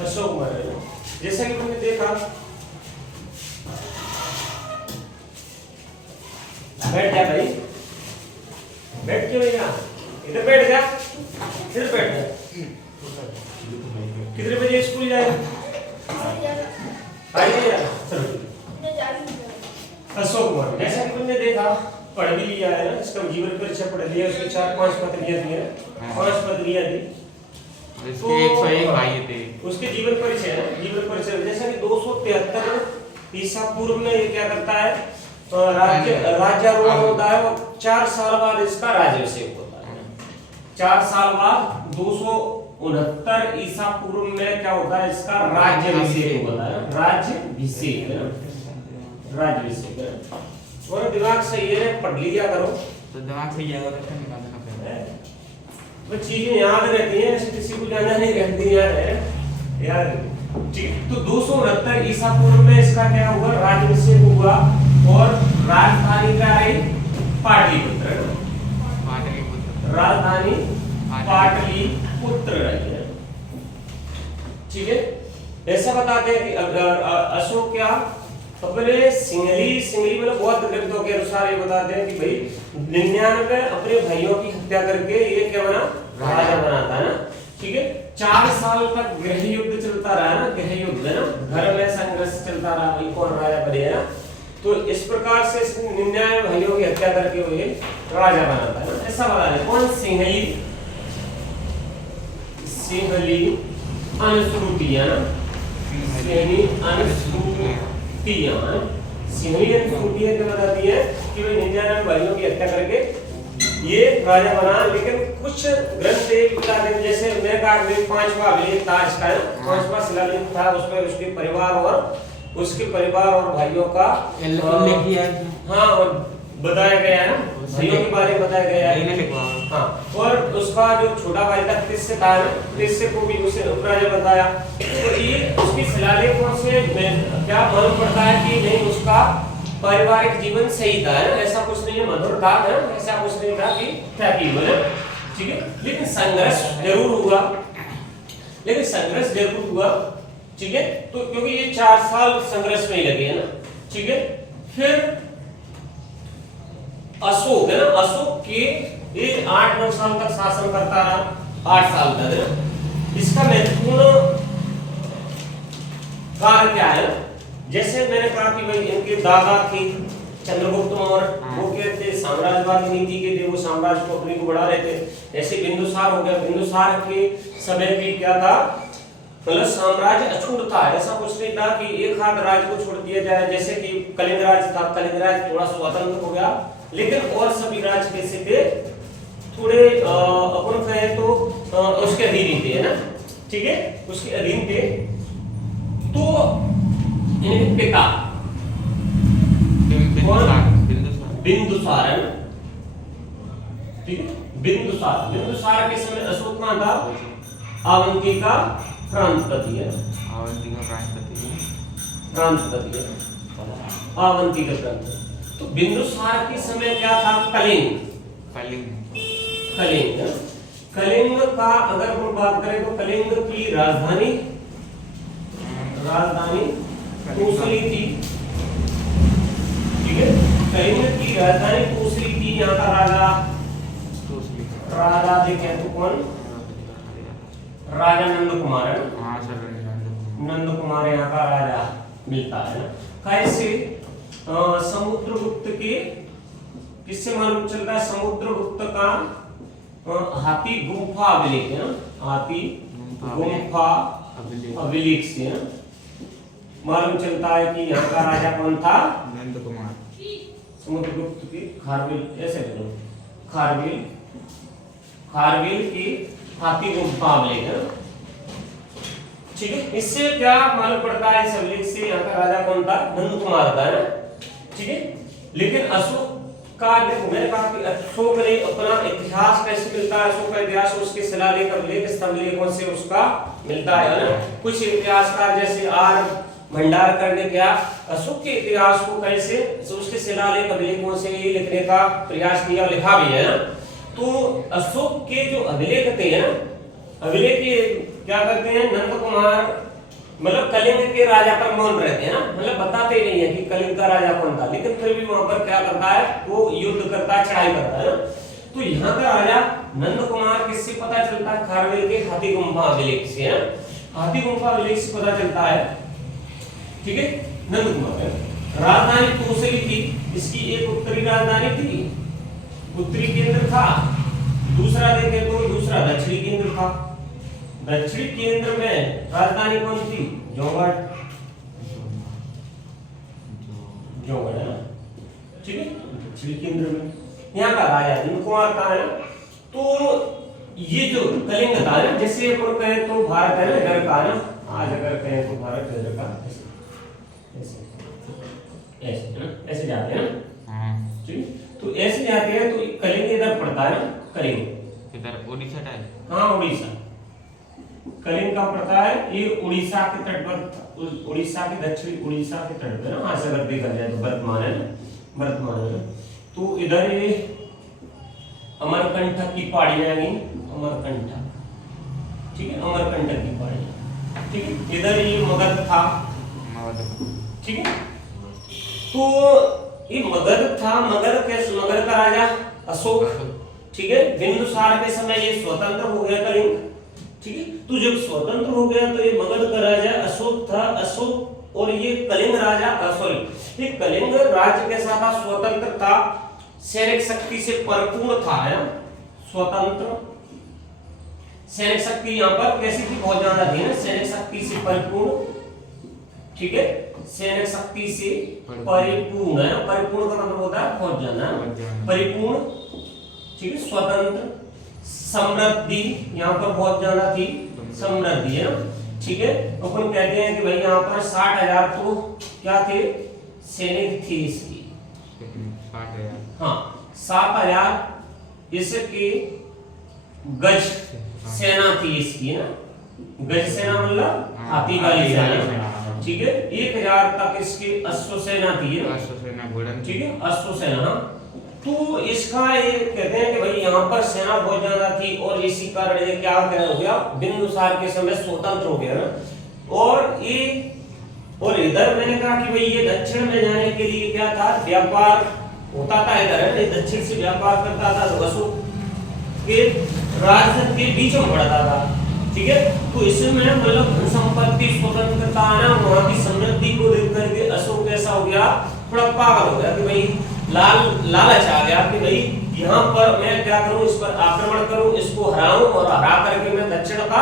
अशोक कुमार है ना। जैसा कि तुमने देखा, बैठ जा भाई, बैठ क्यों नहीं रहा, इधर बैठ जा, इधर बैठ जा। कितने बजे स्कूल जाएगा? आइए चलो। अशोक कुमार, जैसा कि तुमने देखा, पढ़ भी लिया है ना, इसका जीवन परिचय पढ़ लिया, उसके 4-5 पत्रियां दी हैं, 5 पत्रियां दी। इसके 101 भाई थे। उसके जीवन परिचय है, जीवन परिचय जैसा कि 273 ईसा पूर्व में ये क्या करता है, राज्यारोहण होता है और 4 साल बाद इसका राज्याभिषेक होता है। 4 साल बाद 269 ईसा पूर्व में क्या होता है, इसका राज्याभिषेक होता है, राज्याभिषेक, राज्याभिषेक। और दिमाग सही है, पढ़ लिया करो तो दिमाग सही जाएगा, तो निकाल देना पड़ेगा। वो चीजें याद रहती हैं, ऐसे किसी को जाना नहीं रहती यार है यार। ठीक, तो 269 ईसा पूर्व में इसका क्या हुआ, राज्याभिषेक हुआ और राजधानी क्या रही, पाटलिपुत्र, राजधानी पाटलिपुत्र रही है। ठीक है, ऐसा बताते हैं कि अगर अशोक क्या, तो पहले सिंहली मतलब बौद्ध ग्रंथों के अनुसार ये बताते हैं कि भाई 99 अपने भाइयों की हत्या करके ये क्या बना, राजा बनाता है ना। ठीक है, 4 साल तक गृह युद्ध चलता रहा ना, गृह युद्ध है ना, घर में संघर्ष चलता रहा, भाई कौन राजा बने ना। तो इस प्रकार से 99 भाइयों की हत्या करके वो राजा बनाता है ना, ऐसा बता रहे। कौन, सिंहली, सिंहली अनुश्रुतियां ना, सिंहली अनुश्रुतियां, सिंहली अनुश्रुतियां क्या बताती है कि भाई 99 भाइयों की हत्या करके ये राजा बना। लेकिन कुछ ग्रंथ बताते हैं, जैसे मैं कहा 5वां अभिलेख था इसका, 5वां शिलालेख था, उसमें उसके परिवार और भाइयों का उल्लेख किया है। हाँ, और बताया गया है ना, भाइयों के बारे में बताया गया है। हाँ, और उसका जो छोटा भाई था तिस्य था ना, तिस्य को भी उसे उपराजा बताया। तो ये उसकी शिलालेखों से क्या मालूम पड़ता है कि नहीं, उसका पारिवारिक जीवन सही था, ऐसा कुछ नहीं है, मधुर था, ऐसा कुछ नहीं था कि क्या की बोले। ठीक है, लेकिन संघर्ष जरूर हुआ, ठीक है। तो क्योंकि ये 4 साल संघर्ष में ही लगे है ना। ठीक है, फिर अशोक है ना, अशोक के ये 8-9 साल तक शासन करता रहा, 8 साल तक है ना। इसका महत्वपूर्ण कार्य क्या है, जैसे मैंने कहा कि भाई इनके दादा थे चंद्रगुप्त मौर्य, वो कहते साम्राज्यवादी नीति के थे, वो साम्राज्य को अपने को बढ़ा रहे थे। ऐसे बिंदुसार हो गया, बिंदुसार के समय भी क्या था, मतलब साम्राज्य अछूत था, ऐसा कुछ नहीं था कि एक हाथ राज्य को छोड़ दिया जाए। जैसे कि कलिंग राज्य था, कलिंग राज्य थोड़ा स्वतंत्र हो गया, लेकिन और सभी राज्य कैसे थे, थोड़े अपन कहें तो उसके अधीन ही थे, है ना। ठीक है, उसके अधीन थे। तो इनके पिता बिंदुसार है ना, ठीक है, बिंदुसार के समय अशोक कहाँ था, अवंती का प्रांतपति है, अवंती का प्रांत। तो बिंदुसार के समय क्या था, कलिंग का अगर हम बात करें तो कलिंग की राजधानी कोसली थी। ठीक है, कलिंग की राजधानी कोसली थी। यहाँ का राजा देखें तो कौन, राजा नंद कुमार है, नंद कुमार यहाँ का राजा मिलता है ना। कैसे समुद्रगुप्त के, किससे मालूम चलता है, समुद्रगुप्त का हाथी गुम्फा अभिलेख है ना, हाथी गुम्फा अभिलेख से ना मालूम चलता है कि यहाँ का राजा कौन था, नंद कुमार। समुद्रगुप्त की खारवेल, ऐसे करो, खारवेल की हाथी गुम्फा अभिलेख है। ठीक है, इससे क्या मालूम पड़ता है, इस अभिलेख से यहाँ का राजा कौन था, नंद कुमार था ना। ठीक है, लेकिन अशोक का, मैंने कहा कि अशोक ने अपना इतिहास कैसे मिलता है, अशोक का इतिहास उसके शिलालेख अभिलेख स्तंभलेखों से उसका मिलता है ना। कुछ इतिहासकार जैसे आर भंडारकर ने क्या अशोक के इतिहास को कैसे उसके शिलालेख अभिलेखों से लिखने का प्रयास किया, लिखा भी है ना। तो अशोक के जो अभिलेख थे ना, अभिलेख क्या करते हैं, नंद कुमार मतलब कलिंग के राजा पर मौन रहते हैं ना, मतलब बताते ही नहीं है कि कलिंग का राजा कौन था, लेकिन फिर भी वहां पर क्या करता है, वो युद्ध करता है, चढ़ाई करता है ना। तो यहाँ का राजा नंद कुमार किससे पता चलता है, खारवेल के हाथी गुम्फा अभिलेख से, है हाथी गुम्फा अभिलेख से पता चलता है। ठीक है, नंद कुमार राजधानी तोसली थी, इसकी एक उत्तरी राजधानी थी, उत्तरी केंद्र था, दूसरा देखे तो दूसरा दक्षिणी केंद्र था। दक्षिणी केंद्र में राजधानी कौन थी, जौगढ़, जौगढ़ है ना। ठीक है, दक्षिणी केंद्र में यहाँ का राजा नंद कुमार का है। तो ये जो कलिंग था ना, जैसे अपन कहें तो भारत है ना इधर का ना, आज अगर कहें तो भारत इधर का, ऐसे ऐसे ना, ऐसे जाते हैं ना। ठीक, तो ऐसे जाते हैं, तो कलिंग इधर पड़ता है ना, कलिंग इधर उड़ीसा टाइप, हाँ उड़ीसा, कलिंग का पड़ता है, ये उड़ीसा के तट पर, उड़ीसा के दक्षिणी उड़ीसा के तट पे ना, हाँ से अगर देखा जाए तो वर्तमान है ना, वर्तमान है। तो इधर ये अमरकंटक की पहाड़ियां आएंगी, अमरकंटक, ठीक है, अमरकंटक की पहाड़ियां, ठीक है। इधर ये मगध था, ठीक है। तो ये मगध था, मगध का राजा अशोक, ठीक है। बिंदुसार के समय ये स्वतंत्र हो गया कलिंग, ठीक है। तो जब स्वतंत्र हो गया तो ये मगध का राजा अशोक था, अशोक, और ये कलिंग राजा सॉरी, ये कलिंग राज्य कैसा था, स्वतंत्र था, सैनिक शक्ति से परिपूर्ण था, है स्वतंत्र, सैनिक शक्ति यहाँ पर कैसी थी, बहुत ज्यादा थी ना, सैनिक शक्ति से परिपूर्ण, ठीक है, सैनिक शक्ति से परिपूर्ण है, परिपूर्ण का मतलब होता है बहुत ज्यादा, परिपूर्ण, ठीक है, स्वतंत्र, समृद्धि यहाँ पर बहुत ज्यादा थी, समृद्धि है ना, ठीक है। अपन कहते हैं कि भाई यहाँ पर 60,000 तो क्या थे, सैनिक थे इसकी, 60,000, हाँ 7,000 इसके गज सेना थी इसकी ना, गज सेना मतलब हाथी वाली सेना, ठीक है। 1,000 तक इसकी अश्व सेना थी, अश्व सेना घोड़ा, ठीक है, अश्व सेना, हाँ। तो इसका ये कहते हैं कि भाई यहाँ पर सेना बहुत ज्यादा थी, और इसी कारण ये क्या हो गया, बिंदुसार के समय स्वतंत्र हो गया ना। और इधर मैंने कहा कि भाई ये दक्षिण में जाने के लिए क्या था, व्यापार होता था इधर, है दक्षिण से व्यापार करता था, तो अशोक के राज्य के बीच में पड़ता था, ठीक है। तो इसमें मतलब संपत्ति स्वतंत्रता है ना, वहां की समृद्धि को देख करके अशोक ऐसा हो गया, थोड़ा पागल हो गया कि भाई लालच आ गया कि भाई यहाँ पर मैं क्या करूं, इस पर आक्रमण करूं, इसको हराऊं, और हरा करके मैं दक्षिण का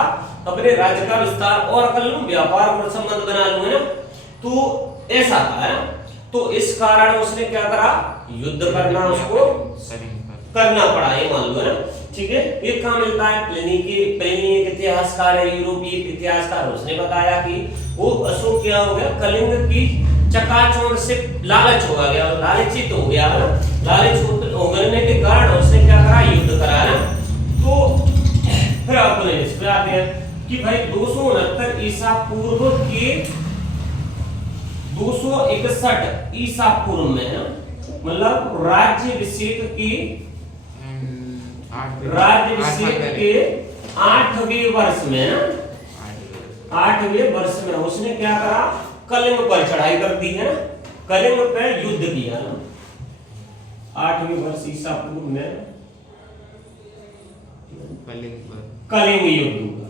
अपने राज्य का विस्तार और कर लूं, व्यापार और संबंध बना लूं, है ना। तो ऐसा था, है ना। तो इस कारण उसने क्या करा, युद्ध करना उसको करना पड़ा, ये मान लो, है ना, ठीक है। ये कहाँ मिलता है, प्लिनी एक इतिहासकार है, यूरोपीय इतिहासकार, उसने बताया कि वो अशोक क्या हो गया, कलिंग की चकाचौंध से लालच हो गया, लालचित हो गया, लालच होने के कारण उसने क्या करा, युद्ध करा ना। तो फिर आपको इस पे आते हैं कि भाई 269 ईसा पूर्व के 261 ईसा पूर्व में, मतलब राज्याभिषेक के 8वें वर्ष में ना, 8वें वर्ष में उसने क्या करा, कलिंग पर चढ़ाई कर दी है, कलिंग पे युद्ध किया ना, 8वें वर्ष ईसा पूर्व में कलिंग युद्ध हुआ,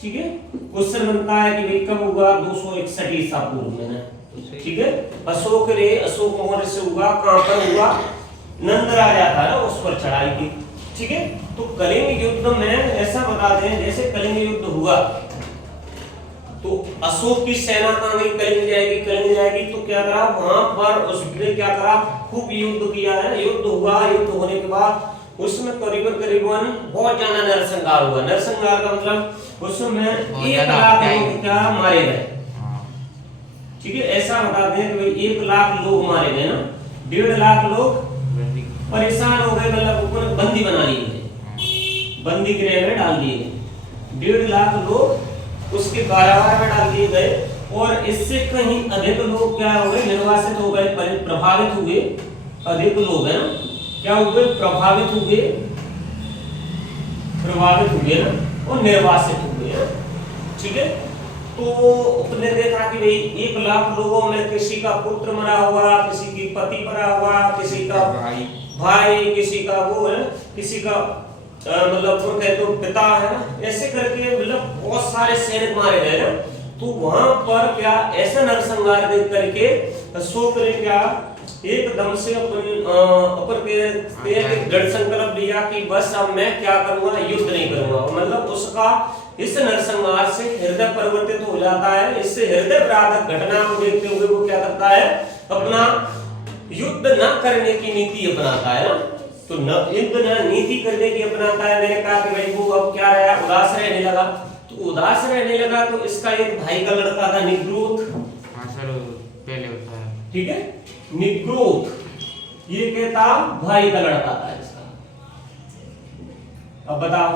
ठीक है। क्वेश्चन बनता है कि भाई कब हुआ, 261 ईसा पूर्व में ना, ठीक है। अशोक मौर्य से हुआ, कहां पर हुआ, नंद राजा था ना, उस पर चढ़ाई की, ठीक है। तो कलिंग युद्ध में ऐसा बताते हैं, जैसे कलिंग युद्ध हुआ तो अशोक की सेना कहां गई, कलिंग जाएगी, तो क्या करा, वहां पर उसने क्या करा, खूब युद्ध किया है, युद्ध हुआ, युद्ध होने के बाद उसमें करीबन बहुत ज्यादा नरसंहार हुआ, नरसंहार का मतलब उसमें 1 लाख लोग क्या मारे गए, ठीक है। ऐसा बताते हैं कि भाई 1 लाख लोग मारे गए ना, 1.5 लाख लोग परेशान हो गए, मतलब बंदी बना लिए, बंदी गृह में डाल दिए गए, 1.5 लाख लोग उसके कारागार में डाल दिए गए, और इससे कहीं अधिक लोग क्या हो गए, निर्वासित हो गए, प्रभावित हुए, अधिक लोग है ना क्या हुए, प्रभावित हुए, प्रभावित हुए ना और निर्वासित हुए ना, ठीक है। तो उसने देखा कि भाई 1 लाख लोगों में किसी का पुत्र मरा हुआ, किसी की पति मरा हुआ, किसी का भाई, किसी का वो है, किसी का मतलब वो कहते हो पिता है ना, ऐसे करके मतलब बहुत सारे सैनिक मारे गए ना। तो वहां पर क्या ऐसा नरसंहार देख करके अशोक ने क्या एकदम से अपन के दृढ़ संकल्प लिया कि बस अब मैं क्या करूंगा, युद्ध नहीं करूंगा। मतलब उसका इस नरसंहार से हृदय परिवर्तित हो जाता है। इससे हृदय विदारक घटना को देखते हुए वो क्या करता है, अपना युद्ध न करने की नीति अपनाता है ना। तो न युद्ध न नीति करने की अपनाता है। मैंने कहा कि भाई वो अब क्या रहा, उदास रहने लगा। तो उदास रहने लगा तो इसका एक भाई का लड़का था निग्रोथ। हाँ सर, पहले होता है, ठीक है, निग्रोथ ये कहता भाई का लड़का था इसका। अब बताओ,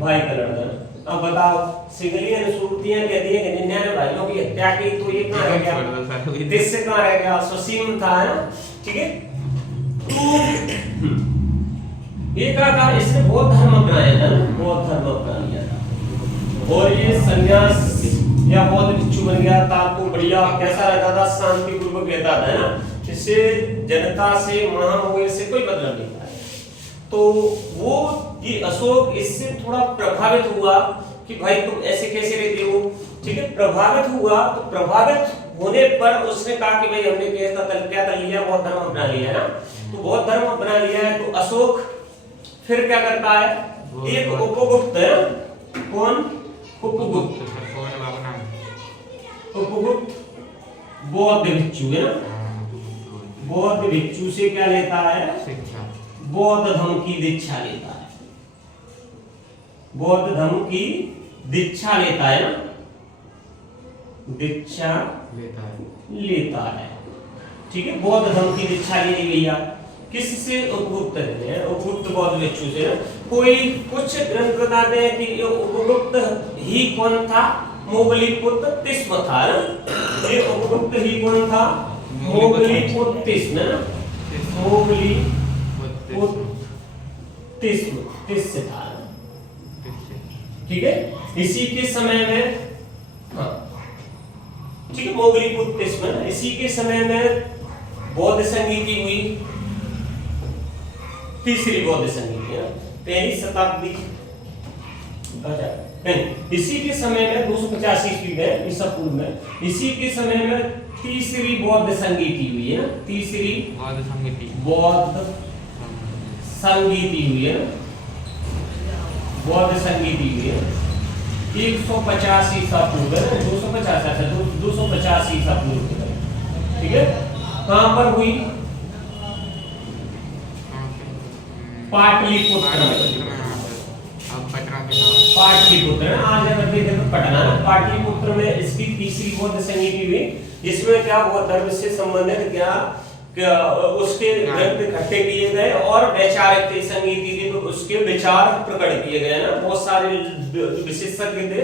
भाई का लड़का। अब बताओ, सिगलियन सूरतियां कहती है कि 99 भाइयों की हत्या की, तो ये कहां रह गया, देश से कहां रह गया, स्वसीम था ना, ठीक है। तो ये क्या था, इसने बौद्ध धर्म अपनाया था, बौद्ध धर्म अपना लिया था और ये संन्यास या बौद्ध भिक्षु बन गया था। तो बढ़िया कैसा रहता था, शांति पूर्वक रहता था ना, इससे जनता से महामोह से कोई मतलब नहीं था। तो वो ये अशोक इससे थोड़ा प्रभावित हुआ कि भाई तुम ऐसे कैसे रहते हो, ठीक है। प्रभावित हुआ, तो प्रभावित होने पर उसने कहा कि भाई हमने क्या कर लिया, बौद्ध धर्म अपना लिया है ना। तो बौद्ध धर्म अपना लिया है, तो अशोक फिर क्या करता है, एक उपगुप्त है, कौन, उपगुप्त, उपगुप्त बौद्ध भिक्षु है ना, बौद्ध भिक्षु से क्या लेता है, शिक्षा, बौद्ध धर्म की दीक्षा लेता है, बौद्ध धर्म की दीक्षा लेता है ना, दीक्षा लेता है, ठीक है। बौद्ध धर्म की दीक्षा ले ली गई। किससे, उपगुप्त ने, उपगुप्त बौद्ध भिक्षु से। कोई कुछ ग्रंथ बताते हैं कि उपगुप्त ही कौन था, मोगलीपुत्र तिस्म था ना। ये उपगुप्त ही कौन था, मोगलीपुत्र तिस्म ना, मोगलीपुत्र तिस्म था, ठीक है। इसी के समय में, हाँ ठीक है, मोगलीपुत्र तिस्म, इसी के समय में बौद्ध संगीति हुई, तीसरी बौद्ध संगीति है, पहली शताब्दी, इसी के समय में 285 ईस्वी में, ईसा पूर्व में, इसी के समय में तीसरी बौद्ध संगीति हुई है ना, तीसरी बौद्ध संगीति हुई है, बौद्ध संगीति हुई है 150 ईसा पूर्व, 250 ईसा पूर्व, ठीक है। कहां पर हुई, पाटलिपुत्र में, पाटलिपुत्र आज अगर देखें तो पटना, पाटलिपुत्र में इसकी तीसरी बौद्ध संगीति हुई, जिसमें क्या बौद्ध धर्म से संबंधित क्या उसके ग्रंथ इकट्ठे किए गए और वैचारिक संगीति थी, तो उसके विचार प्रकट किए गए ना। बहुत सारे विशेषज्ञ थे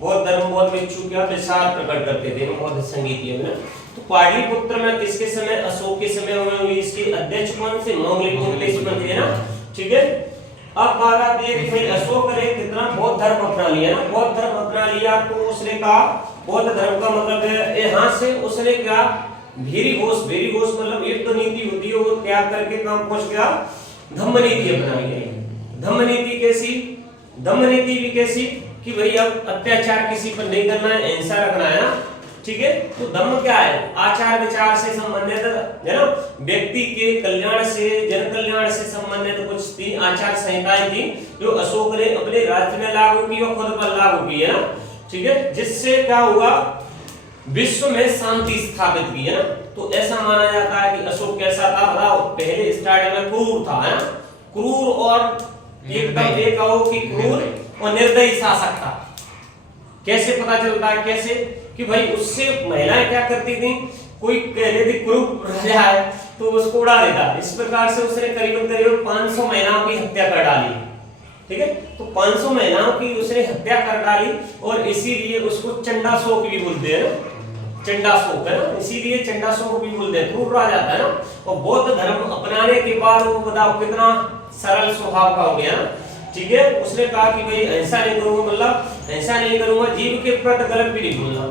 बौद्ध धर्म, बौद्ध भिक्षु क्या विचार प्रकट करते थे बौद्ध संगीतियों में। तो पाटलिपुत्र में किसके समय, अशोक के समय हुई। इसके अध्यक्ष कौन से, मोगलीपुत्र थे ना, ठीक है। अब बात आती है कि भाई अशोक ने कितना बौद्ध धर्म अपना लिया ना, बौद्ध धर्म अपना लिया। तो उसने कहा बौद्ध धर्म का मतलब है, यहाँ से उसने क्या भीरी घोष मतलब एक तो नीति होती है, वो त्याग करके काम पहुंच गया, धम्म नीति अपनाई है। धम्म नीति कैसी, धम्म नीति भी कैसी कि भाई अब अत्याचार किसी पर नहीं करना है, अहिंसा रखना है ना, ठीक है। तो धम्म क्या है, आचार विचार से संबंधित है ना, व्यक्ति के कल्याण से, जन कल्याण से संबंधित कुछ 3 आचार संहिताएं थी जो अशोक ने अपने राज्य में लागू की और खुद पर लागू की है ना, ठीक है। जिससे क्या हुआ, विश्व में शांति स्थापित की है ना। तो ऐसा माना जाता है कि अशोक कैसा था, बताओ, पहले स्टार्ट में क्रूर था है ना, क्रूर और एकदम एक कहो कि क्रूर और निर्दयी शासक था। कैसे पता चलता है, कैसे कि भाई उससे महिलाएं क्या करती थी, कोई कह देती क्रूर राजा है तो उसको उड़ा देता। इस प्रकार से उसने करीबन 500 महिलाओं की हत्या कर डाली, ठीक है। तो 500 महिलाओं की उसने हत्या कर डाली और इसीलिए उसको चंडाशोक भी बोलते हैं ना, चंडाशोक है ना, इसीलिए चंडाशोक भी बोलते हैं, क्रूर राजा था ना। और बौद्ध धर्म अपनाने के बाद वो बताओ कितना सरल स्वभाव का हो गया ना। ठीक है। उसने कहा कि भाई ऐसा नहीं करूंगा, मतलब ऐसा नहीं करूंगा, जीव के प्रति गलत भी नहीं बोलना।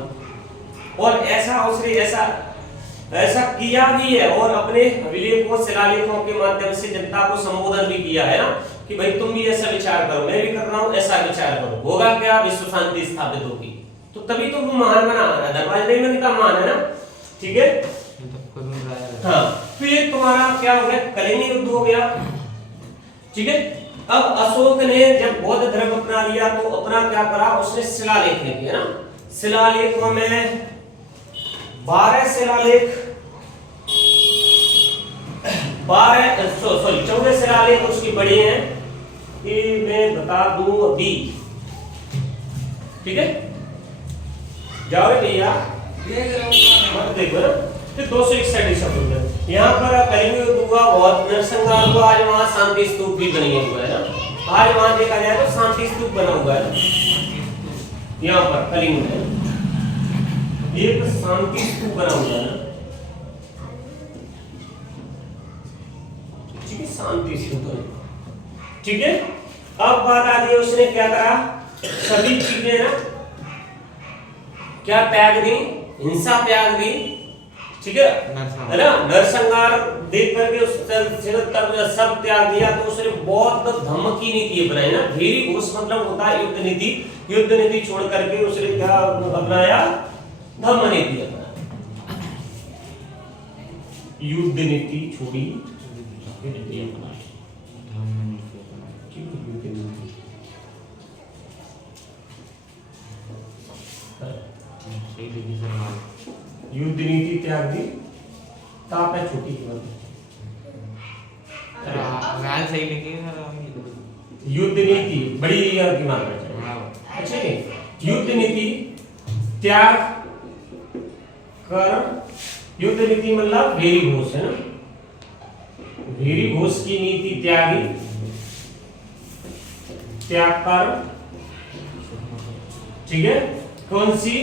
और ऐसा उसने ऐसा किया भी है, और अपने अभिलेखों शिलालेखों के माध्यम से जनता को संबोधन भी किया है ना कि भाई तुम भी ऐसा विचार करो, मैं भी कर रहा हूँ, ऐसा विचार करो, होगा क्या, विश्व शांति स्थापित होगी। तो तभी तो वो महान बना, अदरवाइज नहीं बनता महान, है ना, ठीक है। हाँ, तो ये तुम्हारा क्या हो गया, कलिंग युद्ध हो गया, ठीक है। अब अशोक ने जब बौद्ध धर्म अपना लिया तो अपना क्या करा, उसने शिलालेख लिखे, है ना। शिलालेखों में 12 शिलालेख, 14 शिलालेख उसकी बड़ी हैं, कि मैं बता दूं अभी, ठीक है। जाओ भैया मत देखो ना, फिर 261 शब्द यहाँ पर कलिंग युद्ध हुआ, बहुत नरसंहार हुआ। आज वहाँ शांति स्तूप भी बनी हुआ है ना, आज वहाँ देखा जाए तो शांति स्तूप बना हुआ है यहाँ पर कलिंग में, एक शांति स्तूप बना हुआ है ना, ठीक है, शांति स्तूप, ठीक है। अब बात आती है उसने क्या करा, सभी चीजें ना क्या त्याग दी, हिंसा त्याग दी, ठीक है ना, नरसंहार देख करके उस सब त्याग दिया। तो उसने बौद्ध धम्म की नीति अपनाई ना, भेरी घोष मतलब होता है युद्ध नीति, युद्ध नीति छोड़ करके उसने क्या अपनाया, धम्म नीति अपनाया, युद्ध नीति छोड़ी, युद्ध नीति त्याग दी, ताप है छोटी सही लिखी है, युद्ध नीति बड़ी की मानना चाहिए, अच्छा नहीं, युद्ध नीति त्याग कर, युद्ध नीति मतलब भेरी घोष, है ना, भेरी घोष की नीति त्यागी, त्याग कर, ठीक है। कौन सी,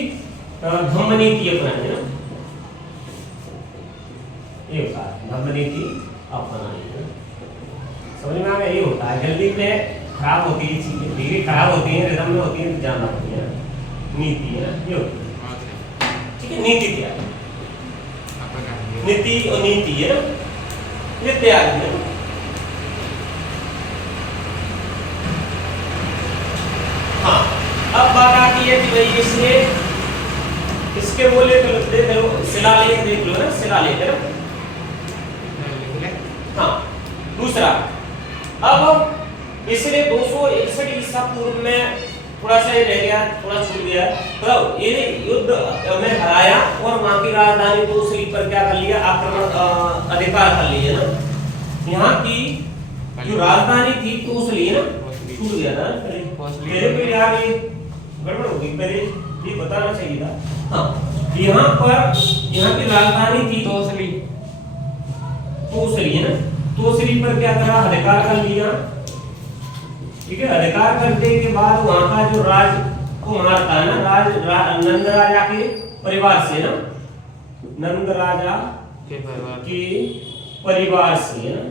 धम्म नीति अपनाई है ना, ये होता है धम्म नीति अपनाई है, समझ में आ गया। ये होता है जल्दी में खराब होती है चीजें, धीरे खराब होती है, रिदम में होती है, ज्यादा होती है, नीति है ना, ये होती है, ठीक है। नीति त्याग, नीति और नीति है ना, ये त्याग है। हाँ, अब बात आती है कि भाई इसने इसके बोले तो देख लो, शिलालेख देख लो ना, शिलालेख है ना, हाँ। दूसरा, अब इसने 261 ईसा पूर्व में थोड़ा सा ये रह गया, थोड़ा छूट गया, तो ये युद्ध में हराया और वहां की राजधानी तोसली पर क्या कर लिया, आक्रमण अधिकार कर लिया ना। यहाँ की जो राजधानी थी तोसली ना, छूट गया था पहले कोई यार ये गड़बड़ हो गई, पहले ये बताना चाहिए था। हाँ, यहाँ पर यहाँ की राजधानी थी तोसली, तोसली है ना, तोसली पर क्या करा, अधिकार कर लिया, ठीक है। अधिकार करने के बाद वहां का जो राजकुमार था ना, नंद राजा के परिवार से ना, नंद राजा के परिवार से है ना,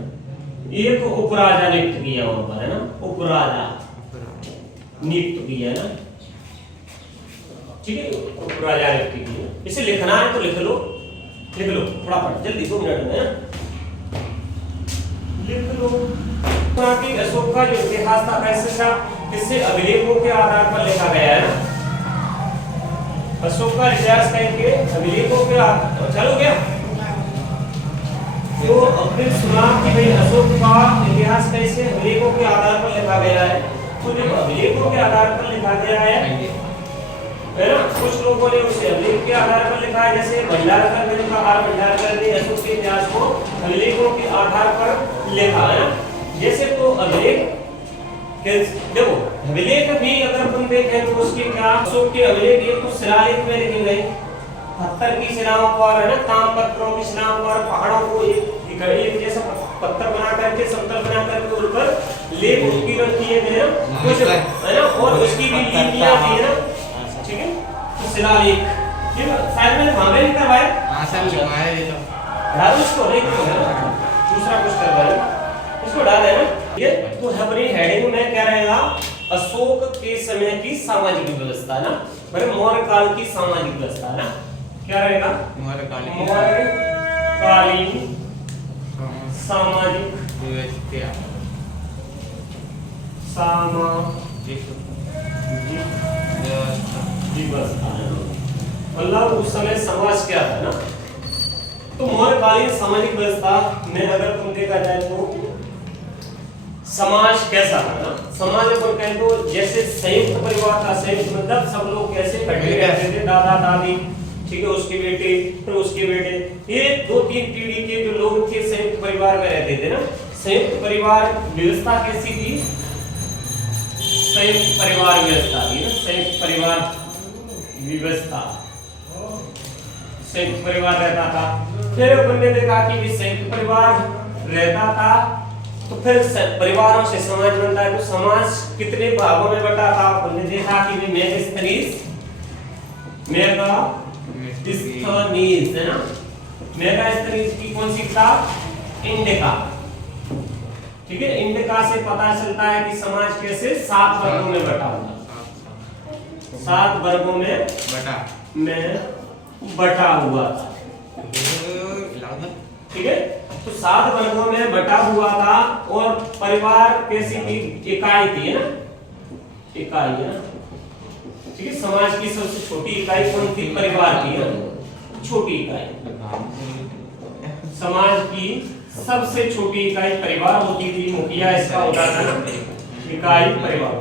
एक उपराजा नियुक्त किया वहां पर, है ना, उपराजा नियुक्त किया ना, ठीक है, उपराजा नियुक्त किया। इसे लिखना है तो लिख लो फटाफट, जल्दी 2 मिनट में लिख लो। प्राचीन अशोक का जो इतिहास था कैसे था, किससे, अभिलेखों के आधार पर लिखा गया है ना, अशोक का इतिहास कहेंगे अभिलेखों के आधार, चलो क्या तो अपने सुना कि भाई अशोक का इतिहास कैसे अभिलेखों के आधार पर लिखा गया है। तो जब अभिलेखों के आधार पर लिखा गया है ना, कुछ लोगों ने उसे अभिलेख के आधार पर लिखा है, जैसे भंडारकर ने लिखा, आर भंडारकर ने अशोक के इतिहास को अभिलेखों के आधार पर लिखा है ना। जैसे तो अभिलेख देखो, अभिलेख भी अगर अपन देखें तो उसके क्या, अशोक के अभिलेख ये तो शिलालेख में लिखे गए, पत्थर की शिलाओं पर, है ना, ताम्रपत्रों की शिलाओं पर, पहाड़ों को एक जैसा पत्थर बना करके, समतल बना करके उन पर लेख उत्कीर्ण किए गए हैं कुछ, है ना, और उसकी भी लिपियां थी ना, ठीक है। तो शिलालेख ये शायद मैंने वहां नहीं करवाया, हां सर लिखवाया ये तो राज उसको नहीं, दूसरा कुछ करवाया। इसको डाल देना। ये तो अपनी हेडिंग में क्या रहेगा, अशोक के समय की सामाजिक व्यवस्था ना, मतलब मौर्य काल की सामाजिक व्यवस्था ना, क्या रहेगा, मौर्यकालीन सामाजिक व्यवस्था, मतलब उस समय समाज क्या था ना। तो मौर्यकालीन सामाजिक व्यवस्था में अगर तुम देखा जाए तो समाज कैसा था ना, समाज अपन कहें तो जैसे संयुक्त परिवार था, संयुक्त मतलब सब लोग कैसे इकट्ठे रहते थे, दादा दादी, ठीक है, उसके बेटे, फिर उसके बेटे, ये 2-3 पीढ़ी के जो लोग थे संयुक्त परिवार में रहते थे ना। संयुक्त परिवार व्यवस्था कैसी थी, संयुक्त परिवार व्यवस्था थी ना, संयुक्त परिवार व्यवस्था, संयुक्त परिवार रहता था। फिर अपन ने देखा कि संयुक्त परिवार रहता था तो फिर परिवारों से समाज बनता है। तो समाज कितने भागों में बटा था, अपन ने देखा कि मेगास्थनीज, मेगास्थनीज है ना, मेगास्थनीज की कौन सी था, इंडिका, ठीक है। इंडिका से पता चलता है कि समाज कैसे 7 वर्गों में बटा हुआ, 7 वर्गों में बटा हुआ था, ठीक है। तो 7 वर्गों में बटा हुआ था और परिवार कैसी थी, इकाई थी ना, इकाई है ना, ठीक है। समाज की सबसे छोटी इकाई कौन थी, परिवार थी ना, छोटी इकाई। समाज की सबसे छोटी इकाई परिवार होती थी, मुखिया इसका होता था ना, इकाई परिवार,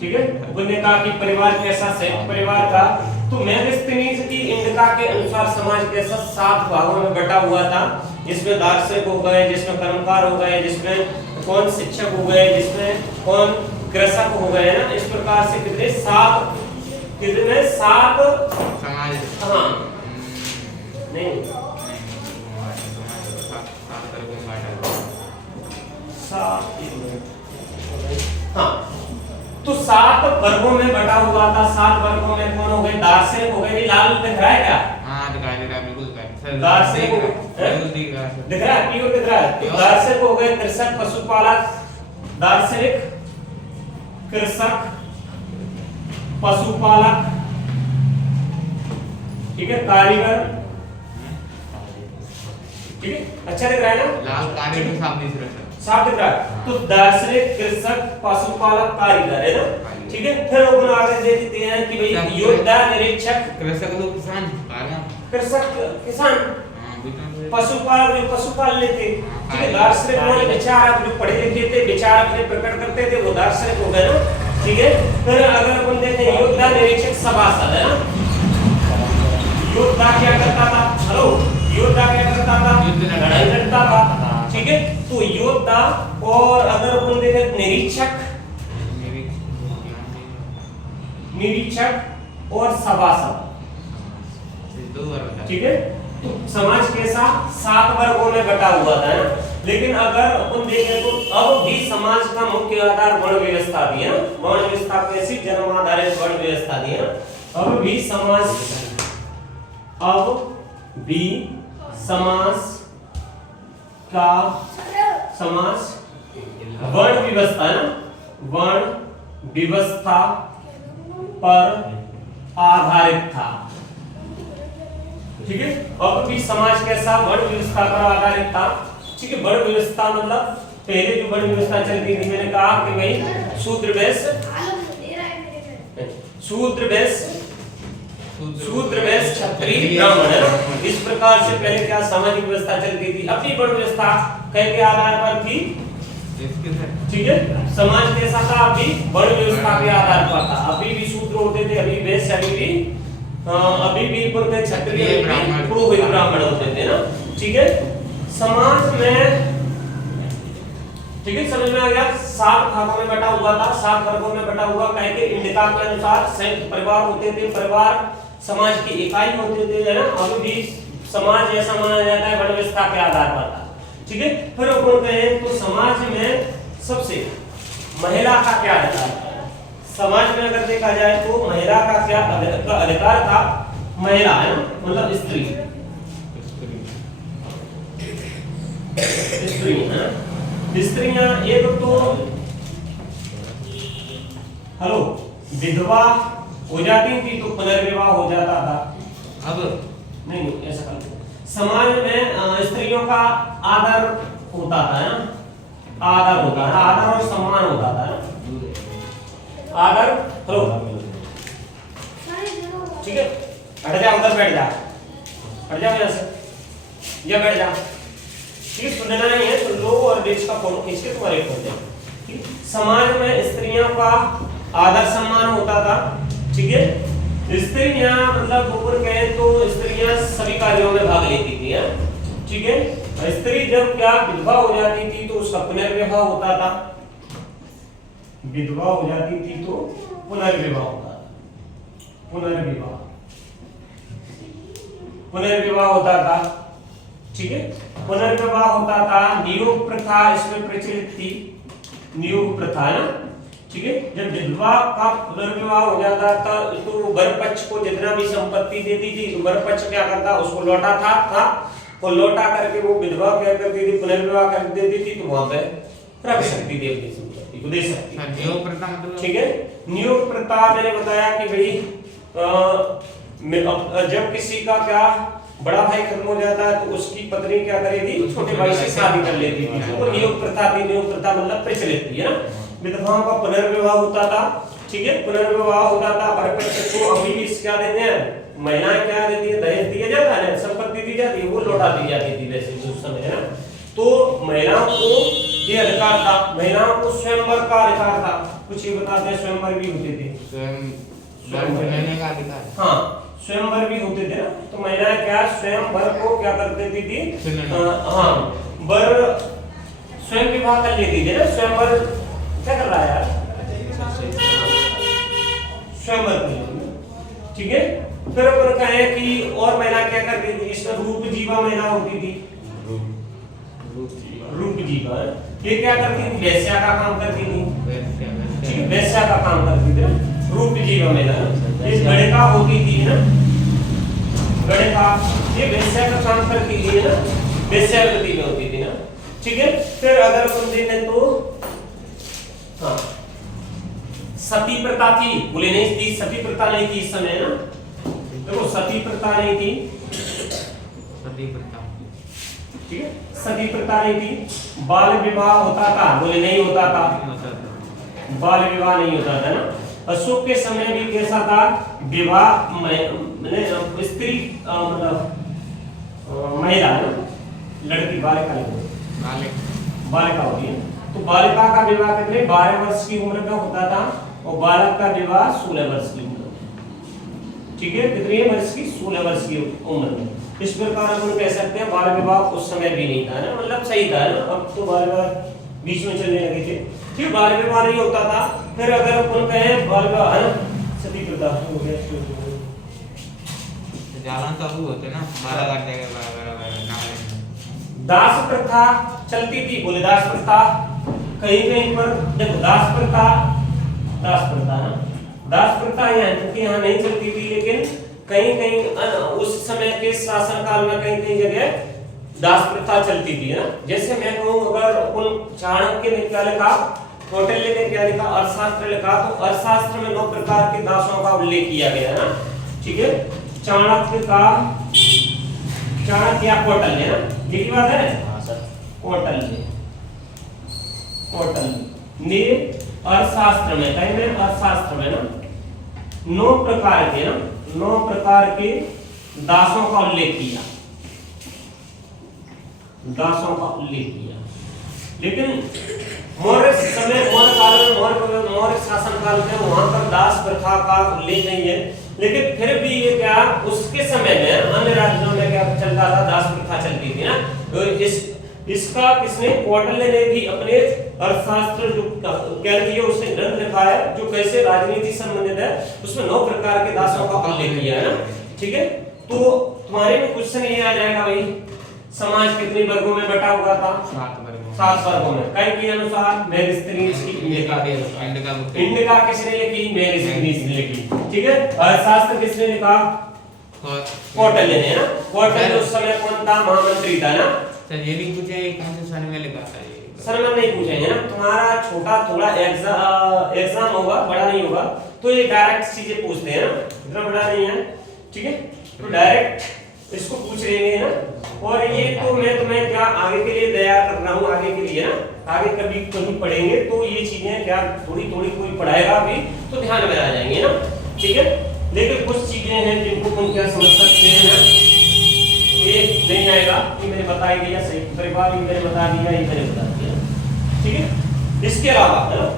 ठीक है। उन्होंने कहा कि परिवार कैसा, संयुक्त परिवार था। तो मेगास्थनीज की इंडिका के अनुसार समाज कैसा 7 भागों में बटा हुआ था, जिसमें दार्शनिक हो गए, जिसमें कर्मकार हो गए, जिसमें कौन शिक्षक हो गए, जिसमें कौन कृषक हो गए ना। इस प्रकार से कितने 7 समाज, हाँ नहीं 7, हाँ। तो 7 वर्गों में बटा हुआ था। 7 वर्गों में कौन हो गए, दार्शनिक हो गए, लाल दिख रहा है क्या, हाँ दिखाई दे रहा है, बिल्कुल दार्शनिक दिख रहा है, प्योर दिख रहा है। तो दार्शनिक हो गए कृषक पशुपालक, दार्शनिक कृषक पशुपालक, ठीक है, कारीगर, ठीक है, अच्छा दिख रहा है ना, लाल कारीगर के साथ दिख रहा है, साफ दिख रहा है। तो दार्शनिक कृषक पशुपालक कारीगर है ना, ठीक है। फिर अपन आगे दे देते हैं कि भाई योद्धा निरीक्षक, कृषक तो किसान, कृषक किसान, पशुपालक जो पशुपाल लेते, ठीक है। दार्शनिक माने विचारक जो पढ़े लिखे थे, विचार अपने प्रकट करते थे, वो दार्शनिक हो गए ना, ठीक है। फिर अगर अपन देखें योद्धा निरीक्षक सभासद है ना, योद्धा क्या करता था, हेलो, योद्धा क्या करता था, लड़ाई लड़ता था, ठीक है। तो योद्धा, और अगर अपन देखें निरीक्षक और सभासद, ठीक है। तो समाज कैसा 7 वर्गों में बटा हुआ था ना। लेकिन अगर अपन देखें तो अब भी समाज का मुख्य आधार वर्ण व्यवस्था थी ना, वर्ण व्यवस्था कैसी, जन्म आधारित वर्ण व्यवस्था थी ना। अब भी समाज वर्ण व्यवस्था है ना, वर्ण व्यवस्था पर आधारित था, ठीक है। अब भी समाज कैसा वर्ण व्यवस्था पर आधारित था, ठीक है। वर्ण व्यवस्था मतलब पहले जो वर्ण व्यवस्था चलती थी, मैंने कहा कि भाई शूद्र वैश्य क्षत्रिय ब्राह्मण, इस प्रकार से पहले क्या सामाजिक व्यवस्था चलती थी। अपनी वर्ण व्यवस्था के आधार पर थी, ठीक है। समाज कैसा था, अभी वर्ण व्यवस्था के आधार पर था। अभी भी शूद्र होते थे, अभी वैश्य, अभी भी क्षत्रिय, पुरोहित ब्राह्मण होते थे ना, ठीक है। समाज में, ठीक है, समझ में आ गया। 7 भागों में बटा हुआ था, 7 वर्गों में बटा हुआ, कहेंगे इंडिका के अनुसार संयुक्त परिवार होते थे, परिवार समाज की इकाई होते थे, है ना। अभी भी समाज ऐसा माना जाता है वर्ण व्यवस्था के आधार पर था, ठीक है। फिर अपन कहें तो समाज में सबसे महिला का क्या अधिकार था, समाज में अगर देखा जाए तो महिला का क्या अधिकार था, महिला है ना, मतलब स्त्री है, स्त्रियां एक तो हेलो विधवा हो जाती थी तो पुनर्विवाह हो जाता था। अब नहीं ऐसा कर समाज में स्त्रियों का आदर होता था ना, आदर होता है, आदर और सम्मान होता था ना, आदर। हेलो ठीक है, हट जा, उधर बैठ जा, हट जा यहाँ से, या बैठ जा। ठीक है, सुनना नहीं है तो लो और डेस्क का फोन खींच के तुम्हारे फोन दे। समाज में स्त्रियों का आदर सम्मान होता था। ठीक है, स्त्रियां मतलब ऊपर कहे तो स्त्रियां सभी कार्यों में भाग लेती थी। ठीक है, स्त्री जब क्या विधवा हो जाती थी तो उसका पुनर्विवाह होता था, विधवा हो जाती थी तो पुनर्विवाह होता था, पुनर्विवाह, पुनर्विवाह होता था। ठीक है, पुनर्विवाह होता था। नियोग प्रथा इसमें प्रचलित थी, नियोग प्रथा ना। ठीक है, जब विधवा का पुनर्विवाह हो जाता था तो वर पक्ष को जितना भी संपत्ति देती थी तो वर पक्ष क्या करता, उसको लौटा था और लौटा करके वो विधवा क्या करती थी, पुनर्विवाह कर देती थी तो वहां पे रख सकती थी, अपनी संपत्ति को दे सकती थी। नियोग प्रथा मतलब? ठीक है, नियोग प्रथा मैंने बताया कि भाई जब किसी का क्या बड़ा भाई खत्म हो जाता है तो उसकी पत्नी क्या करेगी, छोटे भाई से शादी कर लेती थी, तो नियोग प्रथा थी। नियोग प्रथा मतलब प्रचलित थी, है ना। विधवाओं का पुनर्विवाह होता था। ठीक है, पुनर्विवाह होता था। परपक्ष को अभी भी क्या देते हैं, महिलाएं क्या देती है, दहेज दिया जाता है, संपत्ति दी जाती है, वो लौटा दी जाती थी वैसे उस समय, है ना। तो महिलाओं को ये अधिकार था, महिलाओं को स्वयंवर का अधिकार था। कुछ ये बताते हैं, स्वयंवर भी होते थे, स्वयं का अधिकार। हाँ, स्वयंवर भी होते थे ना। तो महिलाएं क्या स्वयंवर को क्या कर देती थी, हाँ, वर स्वयं विवाह कर लेती थी ना। स्वयंवर क्या कर रहा है यार, स्वयंवर कर लेती। ठीक है, फिर अपन कहें कि और महिला क्या करती थी, इसमें रूप जीवा महिला होती थी, रूप जीवा। ये क्या करती थी, वेश्या का काम करती थी। ठीक है, वेश्या का काम करती थी, रूप जीवा महिला। ये गणिका होती थी ना, गणिका, ये वेश्या का काम करती थी ना, वेश्यावृत्ति में होती थी ना। ठीक है, फिर अगर अपन देखें तो हाँ, सती प्रथा थी, बोले नहीं थी, सती प्रथा नहीं थी इस समय ना। देखो सती प्रथा नहीं थी, सती प्रथा, ठीक है, सती प्रथा नहीं थी। बाल विवाह होता था, बोले नहीं होता था, बाल विवाह नहीं होता था ना। अशोक के समय भी कैसा था, विवाह स्त्री मतलब महिला ना, लड़की बालिका बालिका होती है, तो बालिका का विवाह कितने 12 वर्ष की उम्र में होता था और बालक का विवाह 16 वर्ष की उम्र में। ठीक है, कितने वर्ष की, 16 वर्ष की उम्र में। इस प्रकार हम कह सकते हैं बाल विवाह उस समय भी नहीं था ना, मतलब सही था ना। अब तो बाल विवाह बीच में चलने लगे थे। ठीक, बाल विवाह नहीं होता था। फिर अगर अपन कहें बाल विवाह है, सती प्रथा हो गया, जालन सब होते ना, 12 घंटे के दास प्रथा चलती थी, बोले दास प्रथा कहीं कहीं पर। देखो दास प्रथा ना, दास प्रथा यहाँ नहीं चलती थी, लेकिन कहीं कहीं उस समय के शासन काल में कहीं कहीं जगह दास प्रथा चलती थी ना। जैसे मैं कहूँ, अगर उन चाणक्य ने क्या लिखा, कौटिल्य ने क्या लिखा, अर्थशास्त्र लिखा, तो अर्थशास्त्र में 9 प्रकार के दासों का उल्लेख किया गया है ना। ठीक है, चाणक्य या कौटिल्य ना, यही बात है। कौटिल्य ने अर्थशास्त्र में, कहीं में अर्थशास्त्र में ना 9 प्रकार के ना, 9 प्रकार के दासों का उल्लेख किया, दासों का उल्लेख किया। लेकिन मौर्य समय, मौर्य काल में, मौर्य शासन काल में वहां पर दास प्रथा का उल्लेख नहीं है। लेकिन फिर भी ये क्या, उसके समय में अन्य राज्यों में क्या चलता था, दास प्रथा चलती थी ना। तो इसका किसने, कौटिल्य ने भी अपने अर्थशास्त्र जो क्या किया, उसने ग्रंथ लिखा है जो कैसे राजनीति संबंधित है, उसमें 9 प्रकार के दासों का उल्लेख किया है ना। ठीक है, तो तुम्हारे में क्वेश्चन ये आ जाएगा भाई, समाज कितने वर्गों में बटा हुआ था, 7 वर्गों में। कई के अनुसार मेरिस्टनीज की इंडिका किसने लिखी, मेरिस्टनीज ने लिखी। ठीक है, अर्थशास्त्र किसने लिखा, कौटिल्य ने ना। कौटिल्य उस समय कौन था, महामंत्री था ना। सर ये भी पूछे कौन से सन में लिखा था ये, सर मैं नहीं पूछेंगे ना, तुम्हारा छोटा थोड़ा एग्जाम होगा, बड़ा नहीं होगा, तो ये डायरेक्ट चीजें पूछते हैं ना, इतना बड़ा नहीं है, ठीक है, तो डायरेक्ट इसको पूछ लेंगे ना। और ये तो मैं तुम्हें क्या आगे के लिए तैयार कर रहा हूँ, आगे के लिए ना, आगे कभी कभी पढ़ेंगे तो ये चीजें क्या थोड़ी थोड़ी कोई पढ़ाएगा भी तो ध्यान में आ जाएंगे ना, ठीक है। लेकिन कुछ चीजें हैं जिनको तुम क्या समझ सकते हैं ना, ये नहीं आएगा कि मैंने बता ही दिया, सही परिवार मैंने बता दिया, ये मैंने बता दिया, ठीक है। इसके अलावा है ना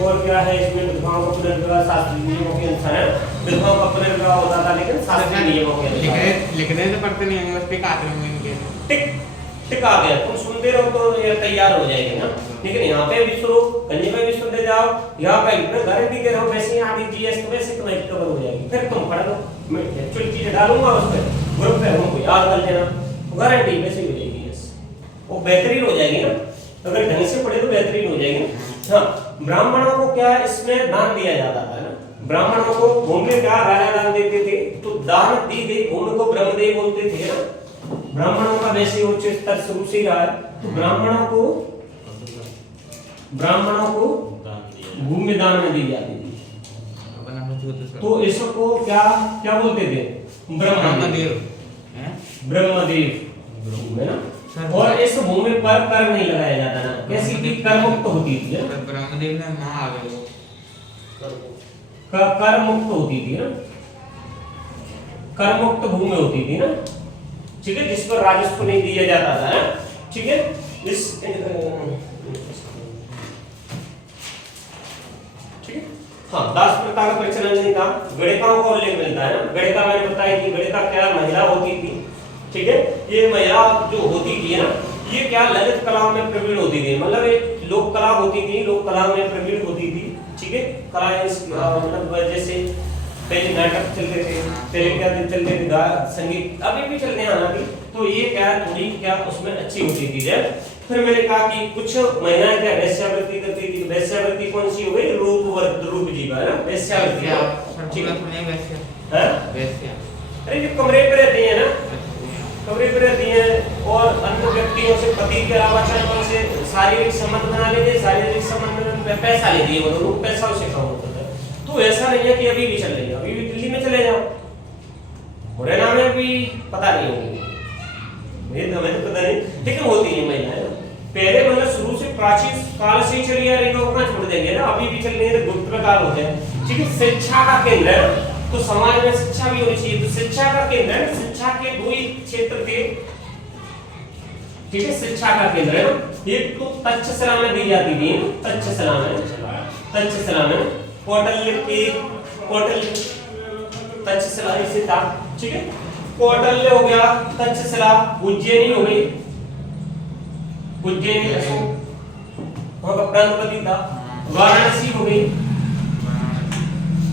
और क्या है इसमें, विधवाओं का पुनर्विवाह शास्त्रीय नियमों के अनुसार है, विधवाओं का पुनर्विवाह होता था लेकिन शास्त्रीय नियमों के अनुसार। लिखने तो पढ़ते नहीं होंगे, बस टिक आते होंगे इनके। टिक आ गया, तुम सुनते रहो तो ये तैयार हो जाएगी ना। लेकिन यहाँ पे भी सुनो, कन्या में भी सुनते जाओ, यहाँ पे मैं गारंटी दे रहा हूँ वैसे यहाँ भी जीएस तो वैसे तुम्हें कवर हो जाएगी, फिर तुम पढ़ लो, मैं एक्चुअल चीजें डालूंगा उस पर, ग्रुप पे हमको याद कर लेना, गारंटी वैसे हो जाएगी, वो बेहतरीन हो जाएगी ना, अगर ढंग से पढ़े तो बेहतरीन हो जाएगी ना। हाँ, ब्राह्मणों को क्या है इसमें दान दिया जाता था ना, ब्राह्मणों को भूमि क्या राजा दान देते थे, तो दान दी गई भूमि को ब्रह्मदेव बोलते थे ना, ब्राह्मणों का वैसे उच्च स्तर शुरू से ही रहा है, तो ब्राह्मणों को भूमि दान में दी जाती थी, तो इसको क्या क्या बोलते थे, ब्रह्मदेव, ब्रह्मदेव है ना। और इस भूमि पर कर नहीं लगाया जाता ना, कैसी की कर मुक्त होती थी ना, ब्रह्मदेव ने मां आ गए वो कर मुक्त होती थी ना, कर मुक्त भूमि होती थी ना, ठीक है, जिस पर राजस्व नहीं दिया जाता था ना, ठीक है। इस ठीक है, हाँ, दास प्रथा का प्रचलन नहीं था, गणिकाओं का उल्लेख मिलता है ना, गणिका मैंने बताई थी, गणिका क्या महिला होती थी, ठीक है, ये महिला जो होती थी ना, ये क्या ललित कला में प्रवीण होती थी, मतलब एक लोक कला होती थी, लोक कला में प्रवीण होती थी, ठीक है। कला मतलब जैसे पहले नाटक चलते थे, पहले क्या चलते थे, संगीत अभी भी चलने आना भी, तो ये क्या थोड़ी क्या उसमें अच्छी होती थी जब। फिर मैंने कहा कि कुछ महिलाएं क्या वेश्यावृत्ति करती थी, वेश्यावृत्ति कौन सी हो गई, रूप जीवा है ना, वेश्यावृत्ति, ठीक है, वैसे अरे जो कमरे पे रहती है ना, कमरे पे रहती हैं और अन्य व्यक्तियों से पति के अलावा चाहे से शारीरिक संबंध बना लेते, शारीरिक संबंध में पैसा लेती है, वो लोग पैसा उसे कम होता है, तो ऐसा नहीं है कि अभी भी चल रही है, अभी भी दिल्ली में चले जाओ, मुरैना में भी पता नहीं होगी, हमें तो पता नहीं, लेकिन होती है महिलाएं, पहले मतलब शुरू से प्राचीन काल से ही चली आ रही, लोग छोड़ देंगे ना, अभी भी चल रही है, गुप्त काल हो जाए, ठीक है। शिक्षा का केंद्र है, तो समाज में शिक्षा भी होनी चाहिए, तो शिक्षा का केंद्र है, शिक्षा के दो ही क्षेत्र थे, ठीक है, शिक्षा का केंद्र है ना, एक तो तक्षशिला में दी जाती थी, तक्षशिला में कौटिल्य की तक्षशिला इसे था, ठीक है, कौटिल्य हो गया, तक्षशिला, उज्जैनी हो गई, उज्जैनी वहां का प्रांतपति था, वाराणसी हो गई,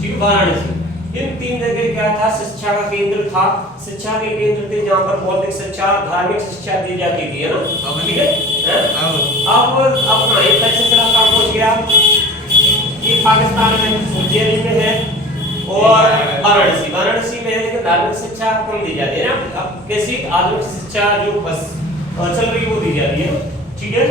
ठीक, वाराणसी, इन तीन जगह क्या था, शिक्षा का केंद्र था, शिक्षा के केंद्र थे जहां पर भौतिक शिक्षा, धार्मिक शिक्षा दी जाती थी, है ना, ठीक है। अब अपना एक तक्षशिला कहां पहुंच गया, ये पाकिस्तान में उज्जैन में है और वाराणसी में है, लेकिन धार्मिक शिक्षा कम दी जाती है ना, अब कैसी आधुनिक शिक्षा जो बस चल रही वो दी जाती है, ठीक है।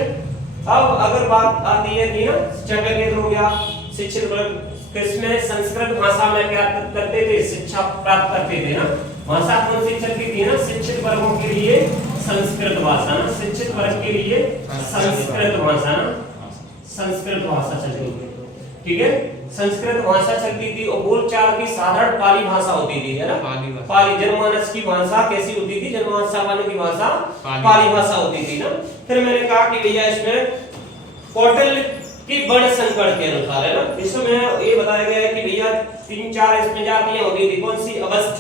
अब अगर बात आती है कि ना शिक्षा का केंद्र हो गया, शिक्षित वर्ग किसमें, संस्कृत भाषा में क्या करते थे, शिक्षा प्राप्त करते थे ना, भाषा कौन सी चलती थी ना, शिक्षित वर्गों के लिए संस्कृत भाषा ना, शिक्षित वर्ग के लिए संस्कृत भाषा ना, संस्कृत भाषा चलती थी, ठीक है, संस्कृत भाषा चलती थी, और बोलचाल की साधारण पाली भाषा होती थी, है ना, पाली जनमानस की भाषा कैसी होती थी, जनमानस सामान्य की भाषा पाली भाषा होती थी ना। फिर मैंने कहा कि भैया इसमें कौटिल्य की वर्ण संकट के अनुसार, है ना, इसमें ये बताया गया है कि भैया 3-4 इसमें जातियां होती थी, कौन सी, अवस्थ,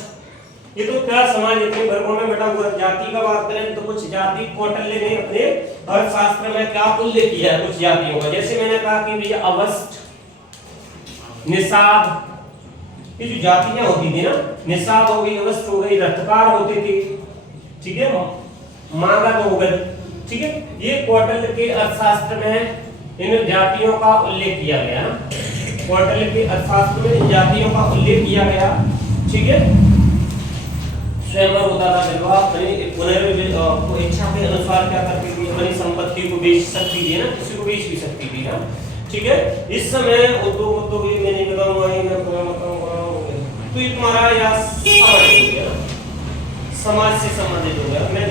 ये तो क्या समाज इतने वर्गों में बटा हुआ, जाति का बात करें तो कुछ जाति कौटिल्य ने अपने अर्थशास्त्र में क्या उल्लेख किया है कुछ जातियों का, जैसे मैंने कहा कि भैया अवस्थ, निषाद, ये जो जातियां होती थी ना, निषाद हो गई, अवस्थ हो गई, रथकार होते थे, ठीक है, मागध हो गए, ठीक है, ये कौटिल्य के अर्थशास्त्र में इन जातियों का उल्लेख किया गया ना, कौटिल्य के अर्थशास्त्र में इन जातियों का उल्लेख किया गया, ठीक है। स्वयंवर होता था विधवा अपनी इच्छा के अनुसार क्या करती थी, अपनी संपत्ति को बेच सकती थी ना, किसी को बेच भी सकती थी ना। ठीक है, इस समय उद्योग ये मैं नहीं बताऊंगा, ये मैं बताऊंगा तो ये तुम्हारा या समाज हो गया, समाज से संबंधित हो गया। मैं